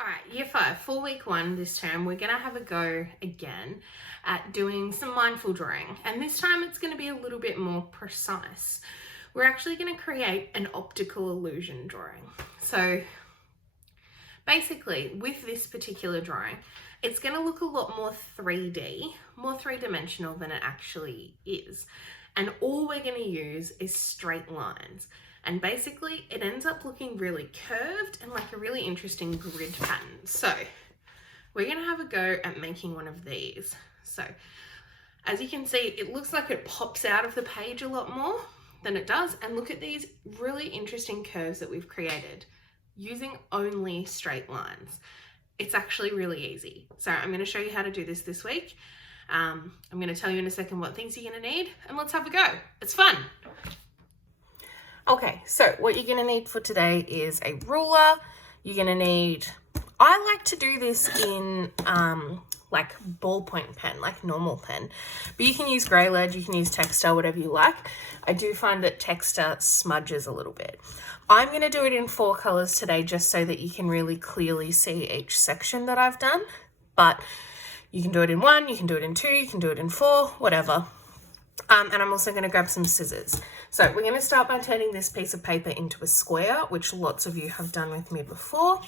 All right, year 5, for week 1 this term, we're going to have a go again at doing some mindful drawing. And this time it's going to be a little bit more precise. We're actually going to create an optical illusion drawing. So basically, with this particular drawing, it's going to look a lot more 3D, more three-dimensional than it actually is. And all we're going to use is straight lines. And basically it ends up looking really curved and like a really interesting grid pattern. So we're going to have a go at making one of these. So as you can see, it looks like it pops out of the page a lot more than it does. And look at these really interesting curves that we've created using only straight lines. It's actually really easy. So I'm going to show you how to do this week. I'm going to tell you in a second what things you're going to need, and let's have a go. It's fun. Okay, so what you're going to need for today is a ruler. You're going to need, I like to do this in like ballpoint pen, like normal pen, but you can use grey lead, you can use texture, whatever you like. I do find that texture smudges a little bit. I'm going to do it in 4 colours today just so that you can really clearly see each section that I've done, but you can do it in 1, you can do it in 2, you can do it in 4, whatever. And I'm also going to grab some scissors. So we're going to start by turning this piece of paper into a square, which lots of you have done with me before.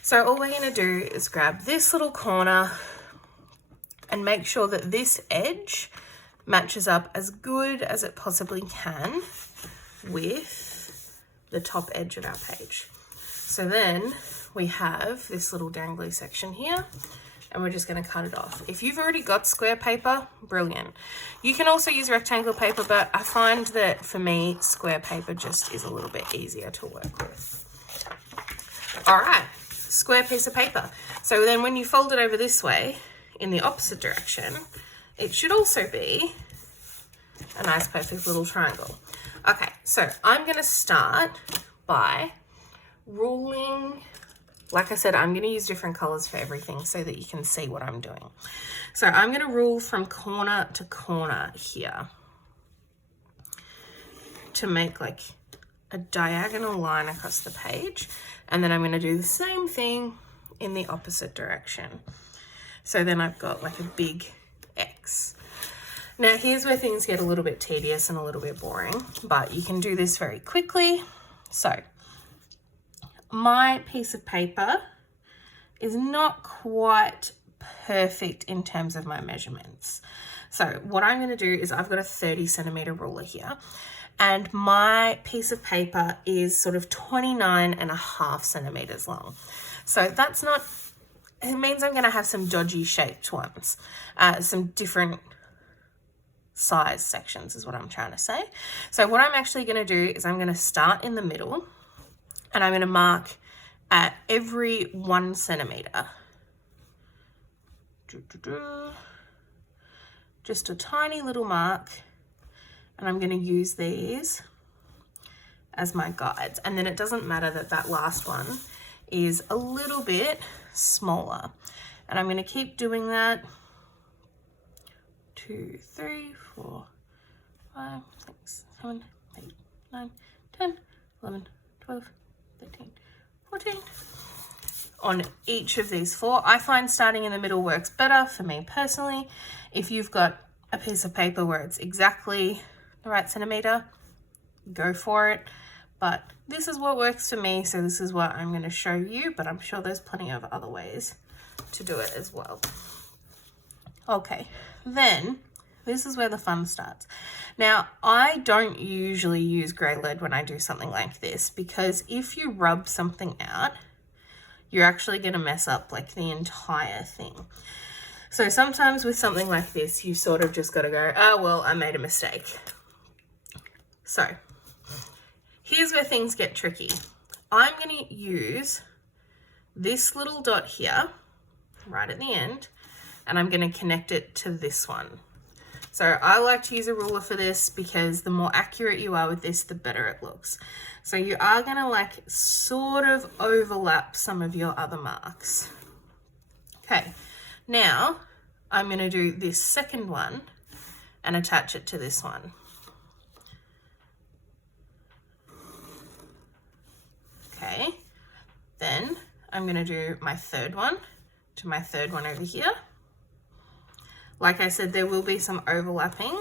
So all we're going to do is grab this little corner and make sure that this edge matches up as good as it possibly can with the top edge of our page. So then we have this little dangly section here, and we're just going to cut it off. If you've already got square paper, brilliant. You can also use rectangle paper, but I find that for me, square paper just is a little bit easier to work with. All right, square piece of paper. So then when you fold it over this way, in the opposite direction, it should also be a nice perfect little triangle. Okay, so I'm going to start by ruling. Like I said, I'm going to use different colors for everything so that you can see what I'm doing. So I'm going to rule from corner to corner here to make like a diagonal line across the page. And then I'm going to do the same thing in the opposite direction. So then I've got like a big X. Now here's where things get a little bit tedious and a little bit boring, but you can do this very quickly. So my piece of paper is not quite perfect in terms of my measurements. So what I'm going to do is I've got a 30 centimeter ruler here, and my piece of paper is sort of 29.5 centimeters long. So that's not, it means I'm going to have some dodgy shaped ones, some different size sections is what I'm trying to say. So what I'm actually going to do is I'm going to start in the middle, and I'm going to mark at every 1 centimeter. Just a tiny little mark, and I'm going to use these as my guides. And then it doesn't matter that that last one is a little bit smaller. And I'm going to keep doing that. 2, 3, 4, 5, 6, 7, 8, 9, 10, 11, 12, 13, 14. On each of these 4, I find starting in the middle works better for me personally. If you've got a piece of paper where it's exactly the right centimeter, go for it. But this is what works for me, so this is what I'm going to show you, but I'm sure there's plenty of other ways to do it as well. Okay, then this is where the fun starts. Now, I don't usually use grey lead when I do something like this, because if you rub something out, you're actually going to mess up like the entire thing. So sometimes with something like this, you sort of just got to go, oh, well, I made a mistake. So here's where things get tricky. I'm going to use this little dot here, right at the end, and I'm going to connect it to this one. So I like to use a ruler for this because the more accurate you are with this, the better it looks. So you are going to like sort of overlap some of your other marks. Okay, now I'm going to do this second one and attach it to this one. Okay, then I'm going to do my third one to my third one over here. Like I said, there will be some overlapping,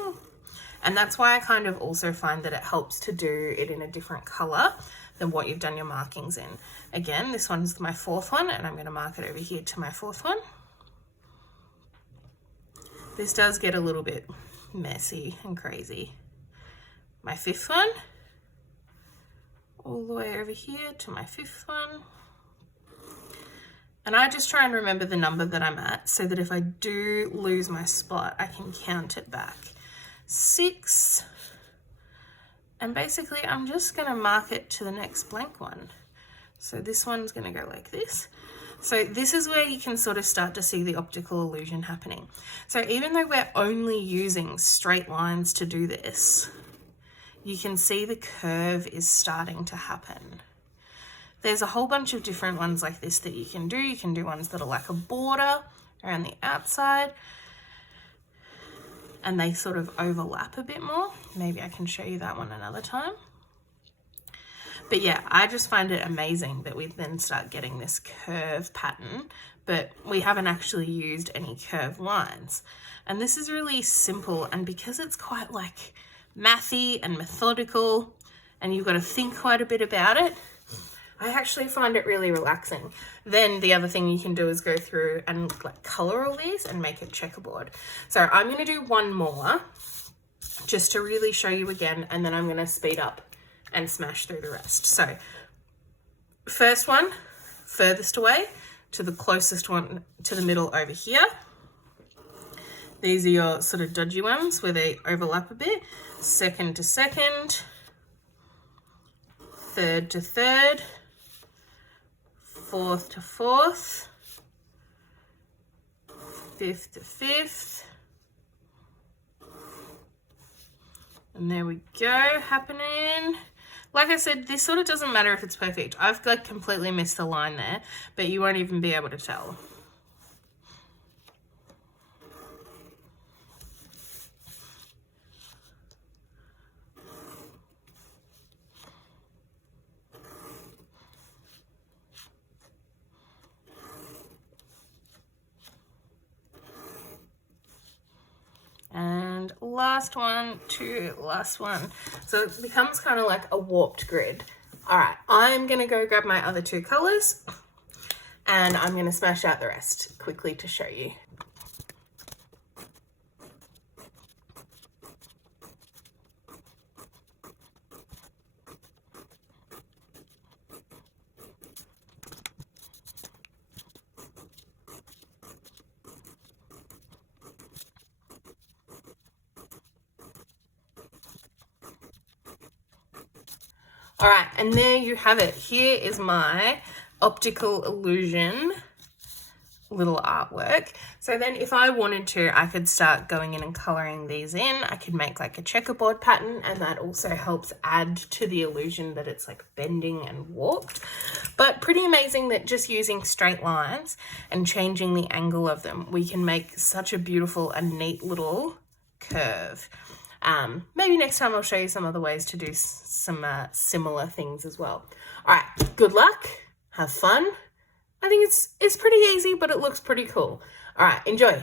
and that's why I kind of also find that it helps to do it in a different color than what you've done your markings in. Again, this one's my fourth one, and I'm going to mark it over here to my fourth one. This does get a little bit messy and crazy. My fifth one, all the way over here to my fifth one. And I just try and remember the number that I'm at so that if I do lose my spot, I can count it back. 6. And basically I'm just going to mark it to the next blank one. So this one's going to go like this. So this is where you can sort of start to see the optical illusion happening. So even though we're only using straight lines to do this, you can see the curve is starting to happen. There's a whole bunch of different ones like this that you can do. You can do ones that are like a border around the outside, and they sort of overlap a bit more. Maybe I can show you that one another time. But yeah, I just find it amazing that we then start getting this curve pattern, but we haven't actually used any curved lines. And this is really simple, and because it's quite like mathy and methodical, and you've got to think quite a bit about it, I actually find it really relaxing. Then the other thing you can do is go through and like color all these and make a checkerboard. So I'm going to do one more just to really show you again, and then I'm going to speed up and smash through the rest. So first one, furthest away to the closest one to the middle over here. These are your sort of dodgy ones where they overlap a bit. Second to second, third to third, fourth to fourth, fifth to fifth. And there we go, happening. Like I said, this sort of doesn't matter if it's perfect. I've like completely missed the line there, but you won't even be able to tell. And last one to last one. So it becomes kind of like a warped grid. All right, I'm gonna go grab my other two colors and I'm gonna smash out the rest quickly to show you. All right, and there you have it. Here is my Optical Illusion little artwork. So then if I wanted to, I could start going in and coloring these in. I could make like a checkerboard pattern, and that also helps add to the illusion that it's like bending and warped. But pretty amazing that just using straight lines and changing the angle of them, we can make such a beautiful and neat little curve. Maybe next time I'll show you some other ways to do some similar things as well. All right, good luck, have fun. I think it's pretty easy, but it looks pretty cool. All right, enjoy.